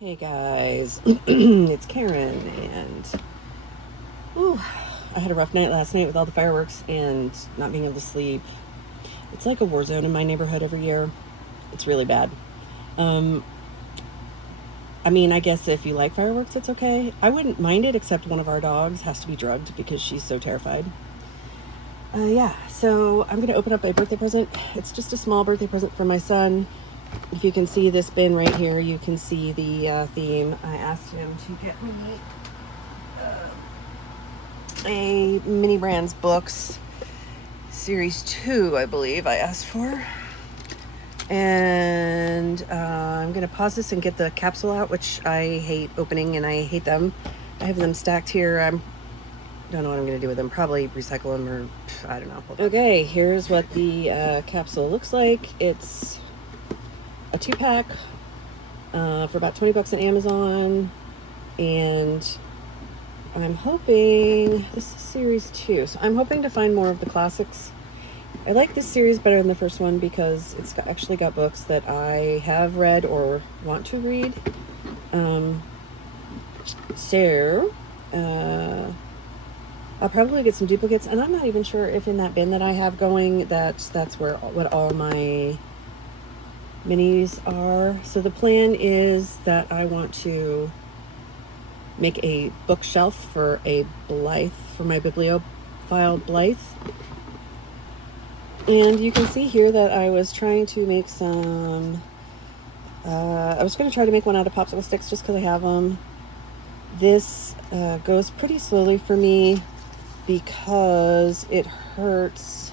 Hey guys, it's Karen, and ooh, I had a rough night last night with all the fireworks and not being able to sleep. It's like a war zone in my neighborhood every year. It's really bad. Um, I mean, I guess if you like fireworks, it's okay. I wouldn't mind it, except one of our dogs has to be drugged because she's so terrified. Yeah, so I'm going to open up a birthday present. It's just a small birthday present for my son. If you can see this bin right here, you can see the theme. I asked him to get me a Mini Brands Books Series 2, I believe I asked for. And I'm going to pause this and get the capsule out, which I hate opening and I hate them. I have them stacked here. I don't know what I'm going to do with them. Probably recycle them or I don't know. Okay, here's what the capsule looks like. It's a 2-pack for about 20 bucks on Amazon. And I'm hoping, this is series 2, so I'm hoping to find more of the classics. I like this series better than the first one because it's actually got books that I have read or want to read. So I'll probably get some duplicates, and I'm not even sure if in that bin that I have going that's where what all my minis are. So the plan is that I want to make a bookshelf for a Blythe, for my bibliophile Blythe. And you can see here that I was trying to make some, I was going to try to make one out of popsicle sticks just because I have them. This goes pretty slowly for me because it hurts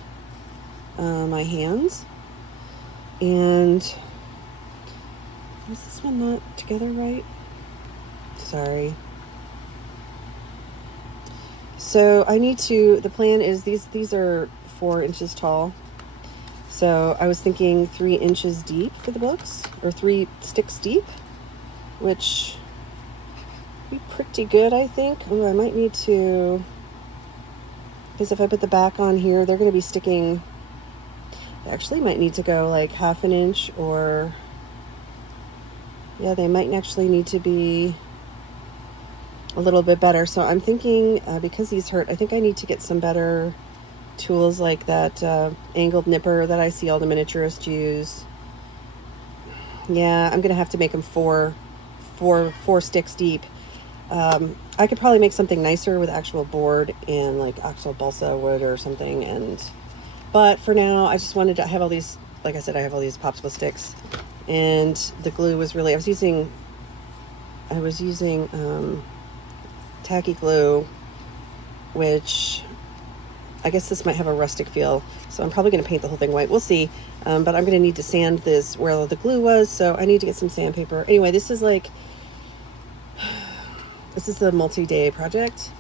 my hands. And is this one not together right? Sorry. So I need to, the plan is these are 4 inches tall. So I was thinking 3 inches deep for the books, or 3 sticks deep, which would be pretty good, I think. Oh, I might need to, because if I put the back on here, they're going to be sticking. I actually might need to go like 1/2 inch, or yeah, they might actually need to be a little bit better. So I'm thinking, because these hurt, I think I need to get some better tools like that angled nipper that I see all the miniaturists use. Yeah, I'm gonna have to make them four sticks deep. I could probably make something nicer with actual board and like actual balsa wood or something. But for now, I just wanted to have all these. Like I said, I have all these popsicle sticks, and the glue was really. I was using tacky glue, which I guess this might have a rustic feel, so I'm probably going to paint the whole thing white. We'll see. But I'm going to need to sand this where the glue was, so I need to get some sandpaper. Anyway, this is a multi-day project.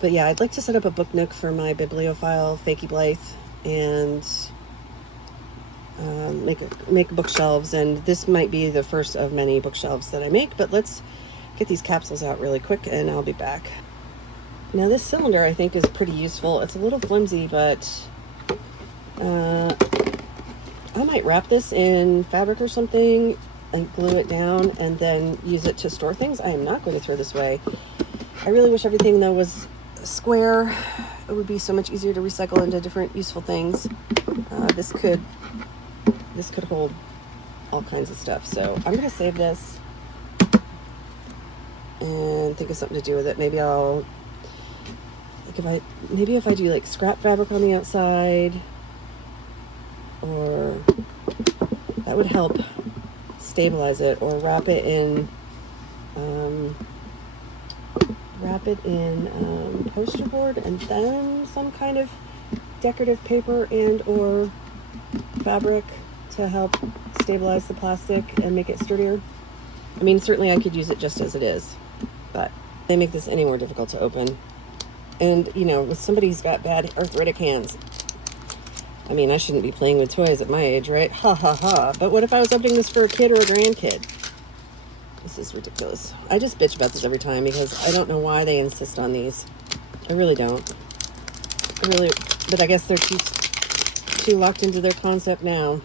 But yeah, I'd like to set up a book nook for my bibliophile Fakey Blythe and make bookshelves. And this might be the first of many bookshelves that I make. But let's get these capsules out really quick, and I'll be back. Now this cylinder I think is pretty useful. It's a little flimsy, but I might wrap this in fabric or something and glue it down and then use it to store things. I am not going to throw this away. I really wish everything though was square. It would be so much easier to recycle into different useful things. This could hold all kinds of stuff. So I'm going to save this and think of something to do with it. Maybe if I do like scrap fabric on the outside, or that would help stabilize it, or wrap it in poster board and then some kind of decorative paper and or fabric to help stabilize the plastic and make it sturdier. I mean, certainly I could use it just as it is, but they make this any more difficult to open. And, you know, with somebody who's got bad arthritic hands, I mean, I shouldn't be playing with toys at my age, right? Ha ha ha. But what if I was opening this for a kid or a grandkid? This is ridiculous. I just bitch about this every time because I don't know why they insist on these. I really don't. But I guess they're too locked into their concept now.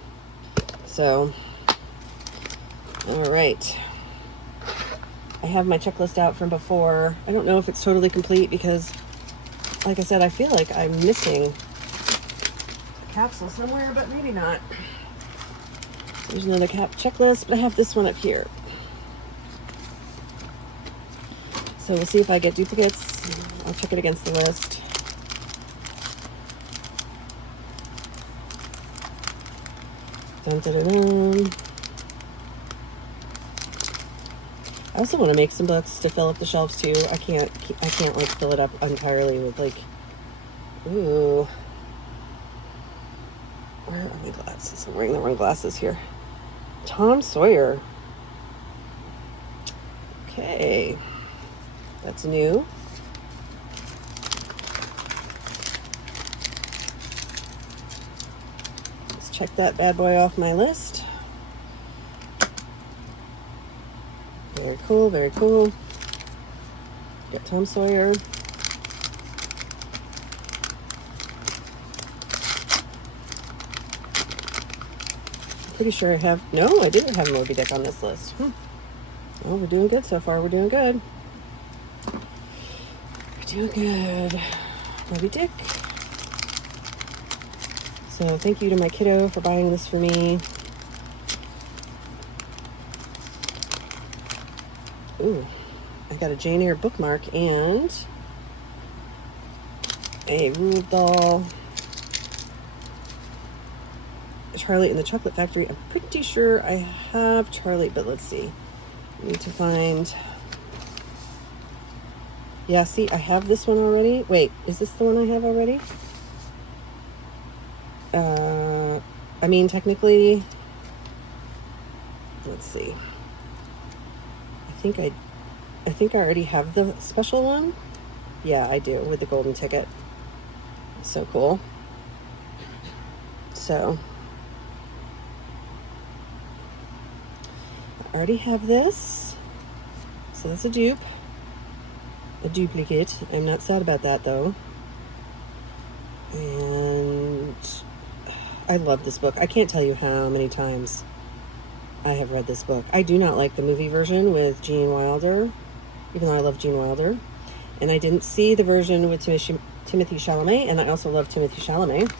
So, all right. I have my checklist out from before. I don't know if it's totally complete because, like I said, I feel like I'm missing a capsule somewhere, but maybe not. There's another checklist, but I have this one up here. So we'll see if I get duplicates. I'll check it against the list. Dun, dun, dun, dun. I also want to make some books to fill up the shelves too. I can't like fill it up entirely with like, ooh. Where are my glasses? I'm wearing the wrong glasses here. Tom Sawyer. Okay. That's new. Let's check that bad boy off my list. Very cool, very cool. Got Tom Sawyer. Pretty sure I have, no, I didn't have Moby Dick on this list. Well, we're doing good so far. We're doing good. We're doing good. Moby Dick. So thank you to my kiddo for buying this for me. Ooh, I got a Jane Eyre bookmark and a Roald Dahl. Charlie and the Chocolate Factory. I'm pretty sure I have Charlie, but let's see. I need to find. Yeah, see, I have this one already. Wait, is this the one I have already? I mean, technically, let's see. I think I already have the special one. Yeah, I do, with the golden ticket. So cool. So I already have this. So that's a duplicate. I'm not sad about that though. And I love this book. I can't tell you how many times I have read this book. I do not like the movie version with Gene Wilder, even though I love Gene Wilder. And I didn't see the version with Timothée Chalamet, and I also love Timothée Chalamet.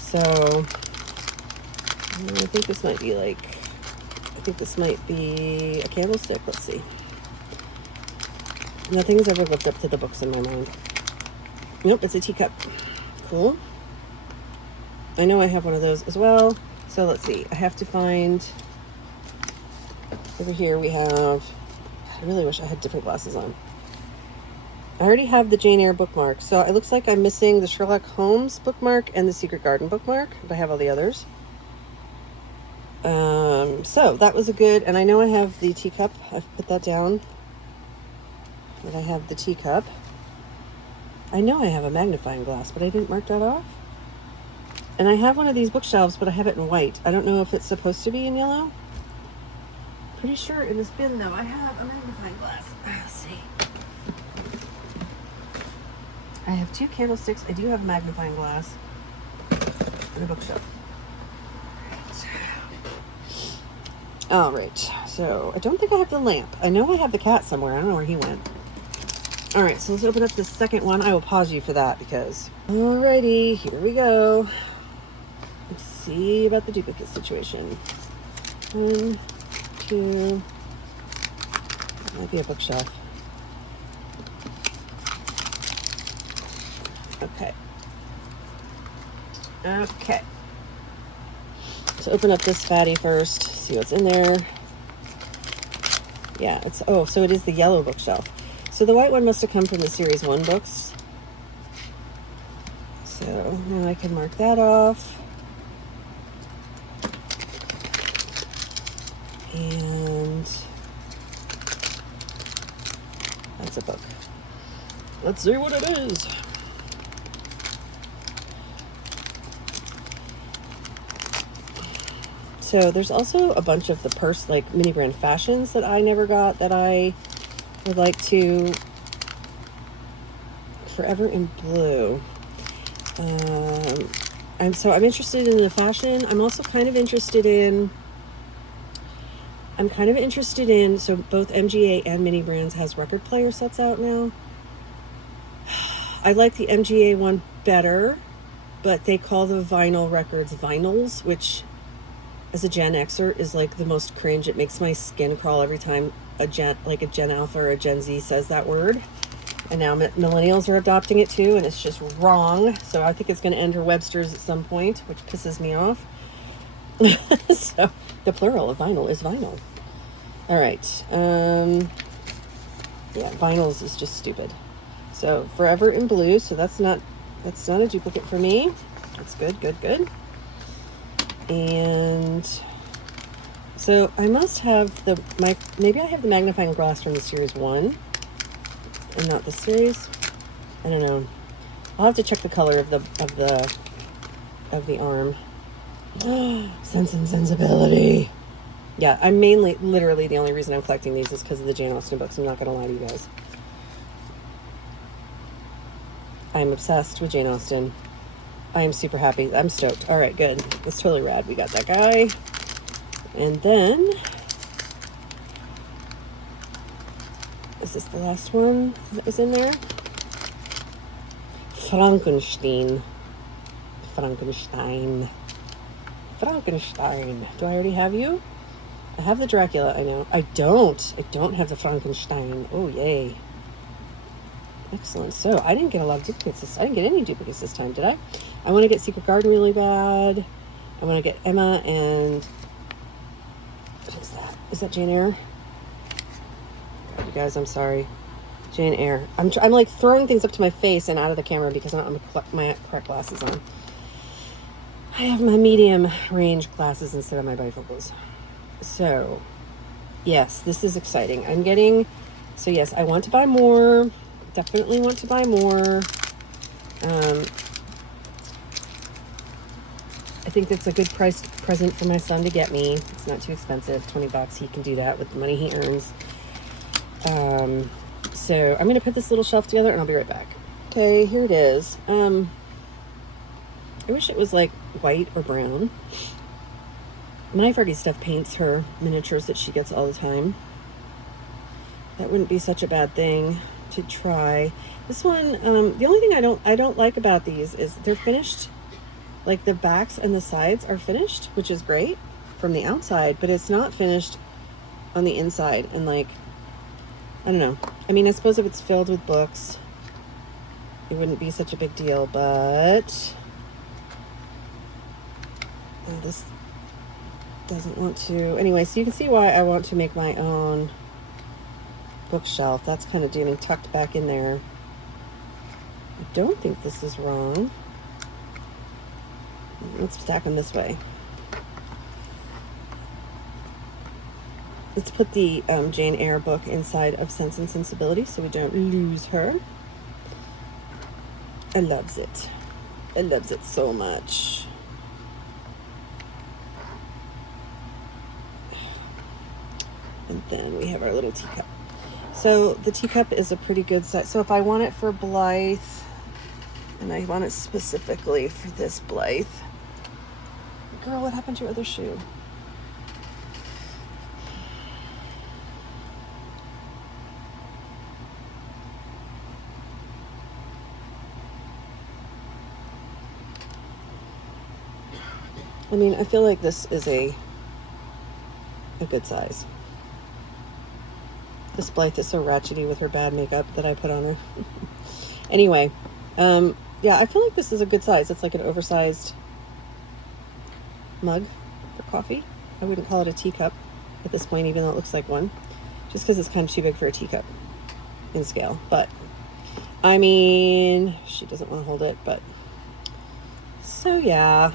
So I think this might be a candlestick. Let's see. Nothing's ever lived up to the books in my mind. Nope, it's a teacup. Cool. I know I have one of those as well. So let's see. I have to find. Over here we have. I really wish I had different glasses on. I already have the Jane Eyre bookmark. So it looks like I'm missing the Sherlock Holmes bookmark and the Secret Garden bookmark, but I have all the others. So that was a good, and I know I have the teacup. I've put that down. But I have the teacup. I know I have a magnifying glass, but I didn't mark that off. And I have one of these bookshelves, but I have it in white. I don't know if it's supposed to be in yellow. Pretty sure in this bin, though, I have a magnifying glass. Let's see. I have 2 candlesticks. I do have a magnifying glass and a bookshelf. All right. So I don't think I have the lamp. I know I have the cat somewhere. I don't know where he went. All right, so let's open up the second one. I will pause you for that because... Alrighty, here we go. Let's see about the duplicate situation. 1, 2... That might be a bookshelf. Okay. Okay. So open up this fatty first. See what's in there. Yeah, it's... Oh, so it is the yellow bookshelf. So the white one must have come from the Series 1 books. So now I can mark that off. And that's a book. Let's see what it is. So there's also a bunch of the mini brand fashions that I never got that I would like to. Forever in Blue. I'm interested in the fashion. I'm also kind of interested in I'm kind of interested in, so both MGA and Mini Brands has record player sets out now. I like the MGA one better, but they call the vinyl records vinyls, which as a Gen Xer is like the most cringe. It makes my skin crawl every time a Gen Alpha or a Gen Z says that word. And now millennials are adopting it too, and it's just wrong. So I think it's going to enter Webster's at some point, which pisses me off. So the plural of vinyl is vinyl. All right. Yeah, vinyls is just stupid. So Forever in Blue. So that's not a duplicate for me. That's good, good, good. And so I must have maybe I have the magnifying glass from the series 1 and not the series. I don't know. I'll have to check the color of the arm. Sense and Sensibility. Yeah, I'm literally the only reason I'm collecting these is because of the Jane Austen books. I'm not gonna lie to you guys. I'm obsessed with Jane Austen. I am super happy. I'm stoked. All right, good. That's totally rad. We got that guy. And then, is this the last one that was in there? Frankenstein. Do I already have you? I have the Dracula, I know. I don't have the Frankenstein. Oh, yay. Excellent. So I didn't get a lot of duplicates. I didn't get any duplicates this time, did I? I want to get Secret Garden really bad. I want to get Emma and... what is that? Is that Jane Eyre? God, you guys, I'm sorry. Jane Eyre. I'm like throwing things up to my face and out of the camera because I don't have my correct glasses on. I have my medium range glasses instead of my bifocals. So, yes, this is exciting. So yes, I want to buy more. Definitely want to buy more. I think that's a good priced present for my son to get me. It's not too expensive, $20. He can do that with the money he earns. So I'm going to put this little shelf together and I'll be right back. Okay, here it is. I wish it was like white or brown. My Fergie Stuff paints her miniatures that she gets all the time. That wouldn't be such a bad thing to try. This one, the only thing I don't like about these is they're finished. Like the backs and the sides are finished, which is great from the outside, but it's not finished on the inside. And like, I don't know. I mean, I suppose if it's filled with books, it wouldn't be such a big deal, but this doesn't want to. Anyway, so you can see why I want to make my own bookshelf. That's kind of getting tucked back in there. I don't think this is wrong. Let's stack them this way. Let's put the Jane Eyre book inside of Sense and Sensibility so we don't lose her. I loves it. I loves it so much. And then we have our little teacup. So the teacup is a pretty good size. So if I want it for Blythe, and I want it specifically for this Blythe. Girl, what happened to your other shoe? I mean, I feel like this is a good size. This Blythe is so ratchety with her bad makeup that I put on her. Anyway, yeah, I feel like this is a good size. It's like an oversized mug for coffee. I wouldn't call it a teacup at this point, even though it looks like one, just because it's kind of too big for a teacup in scale. But I mean, she doesn't want to hold it, but so yeah.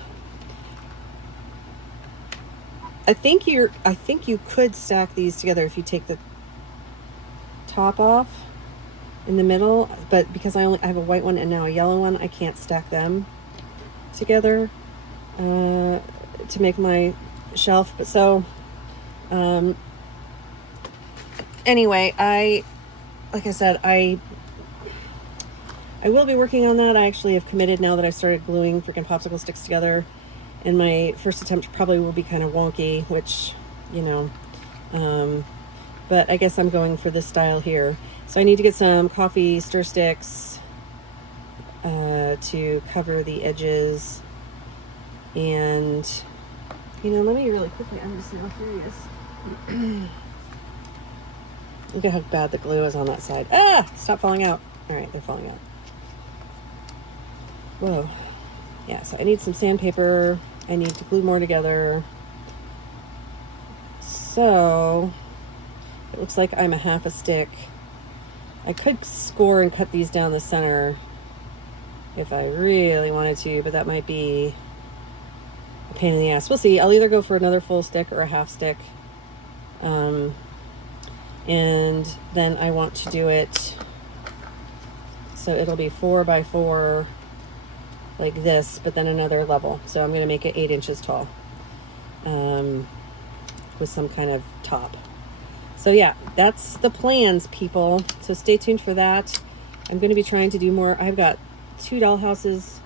I think you could stack these together if you take the top off in the middle, but because I have a white one and now a yellow one, I can't stack them together to make my shelf. But so anyway, like I said, I will be working on that. I actually have committed now that I started gluing freaking popsicle sticks together, and my first attempt probably will be kind of wonky, which, you know, But I guess I'm going for this style here. So I need to get some coffee stir sticks to cover the edges. And, let me really quickly, I'm just now curious. Look at how bad the glue is on that side. Ah! Stop falling out. All right, they're falling out. Whoa. Yeah, so I need some sandpaper. I need to glue more together. So it looks like I'm a half a stick. I could score and cut these down the center if I really wanted to, but that might be a pain in the ass. We'll see. I'll either go for another full stick or a half stick. And then I want to do it so it'll be 4 by 4 like this, but then another level. So I'm going to make it 8 inches tall with some kind of top. So yeah, that's the plans, people. So stay tuned for that. I'm going to be trying to do more. I've got 2 dollhouses.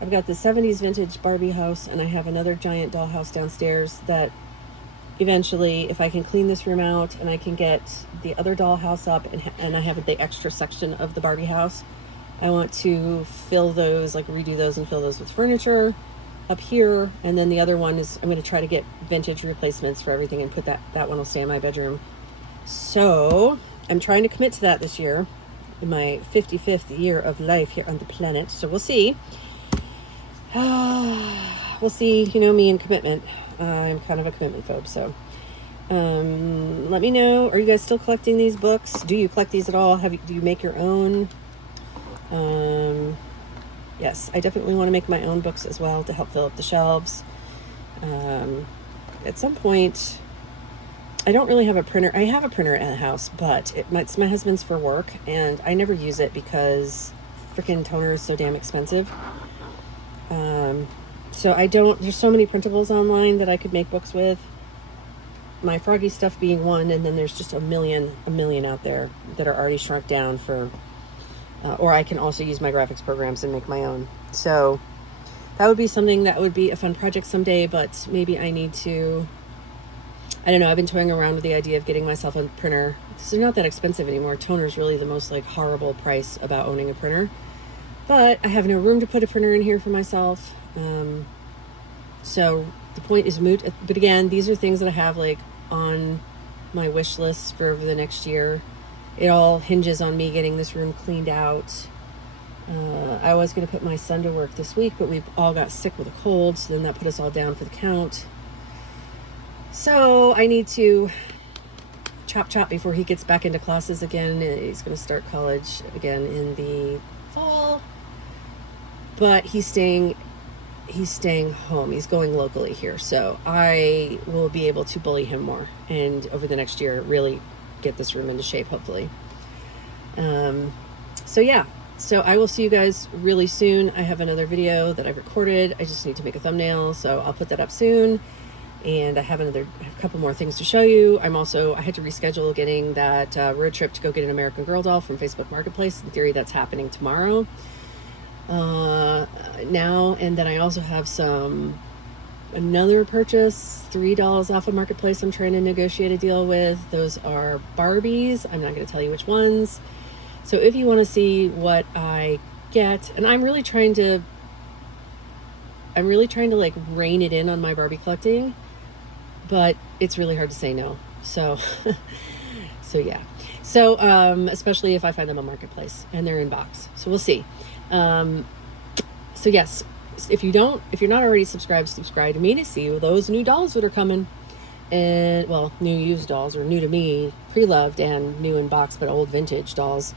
I've got the 70s vintage Barbie house, and I have another giant dollhouse downstairs that eventually, if I can clean this room out and I can get the other dollhouse up and I have the extra section of the Barbie house, I want to fill those, like redo those and fill those with furniture up here. And then the other one is I'm going to try to get vintage replacements for everything and put that one will stay in my bedroom. So I'm trying to commit to that this year, in my 55th year of life here on the planet. So we'll see. We'll see, me and commitment. I'm kind of a commitment phobe, so let me know. Are you guys still collecting these books? Do you collect these at all? Do you make your own? Yes, I definitely want to make my own books as well to help fill up the shelves. At some point, I don't really have a printer. I have a printer at the house, but it's my husband's for work, and I never use it because freaking toner is so damn expensive. So there's so many printables online that I could make books with. My Froggy stuff being one, and then there's just a million out there that are already shrunk down for, or I can also use my graphics programs and make my own. So that would be something that would be a fun project someday, but maybe I need to, I don't know, I've been toying around with the idea of getting myself a printer. They're not that expensive anymore. Toner's really the most horrible price about owning a printer. But I have no room to put a printer in here for myself. So the point is moot. But again, these are things that I have on my wish list for over the next year. It all hinges on me getting this room cleaned out. I was going to put my son to work this week, but we all got sick with a cold. So then that put us all down for the count. So I need to chop before he gets back into classes again. He's going to start college again in the fall. But he's staying home. He's going locally here. So I will be able to bully him more and over the next year really get this room into shape, hopefully. So yeah. So I will see you guys really soon. I have another video that I've recorded. I just need to make a thumbnail. So I'll put that up soon. And I have a couple more things to show you. I had to reschedule getting that road trip to go get an American Girl doll from Facebook Marketplace. In theory, that's happening tomorrow. Now, and then I also have another purchase, $3 off of Marketplace I'm trying to negotiate a deal with. Those are Barbies. I'm not going to tell you which ones. So if you want to see what I get, and I'm really trying to rein it in on my Barbie collecting, but it's really hard to say no. So, yeah. So, especially if I find them on Marketplace and they're in box. So we'll see. So yes, if you're not already subscribe to me to see those new dolls that are coming, and new used dolls, or new to me, pre-loved, and new in box but old vintage dolls.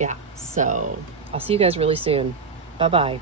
Yeah, so I'll see you guys really soon. Bye bye.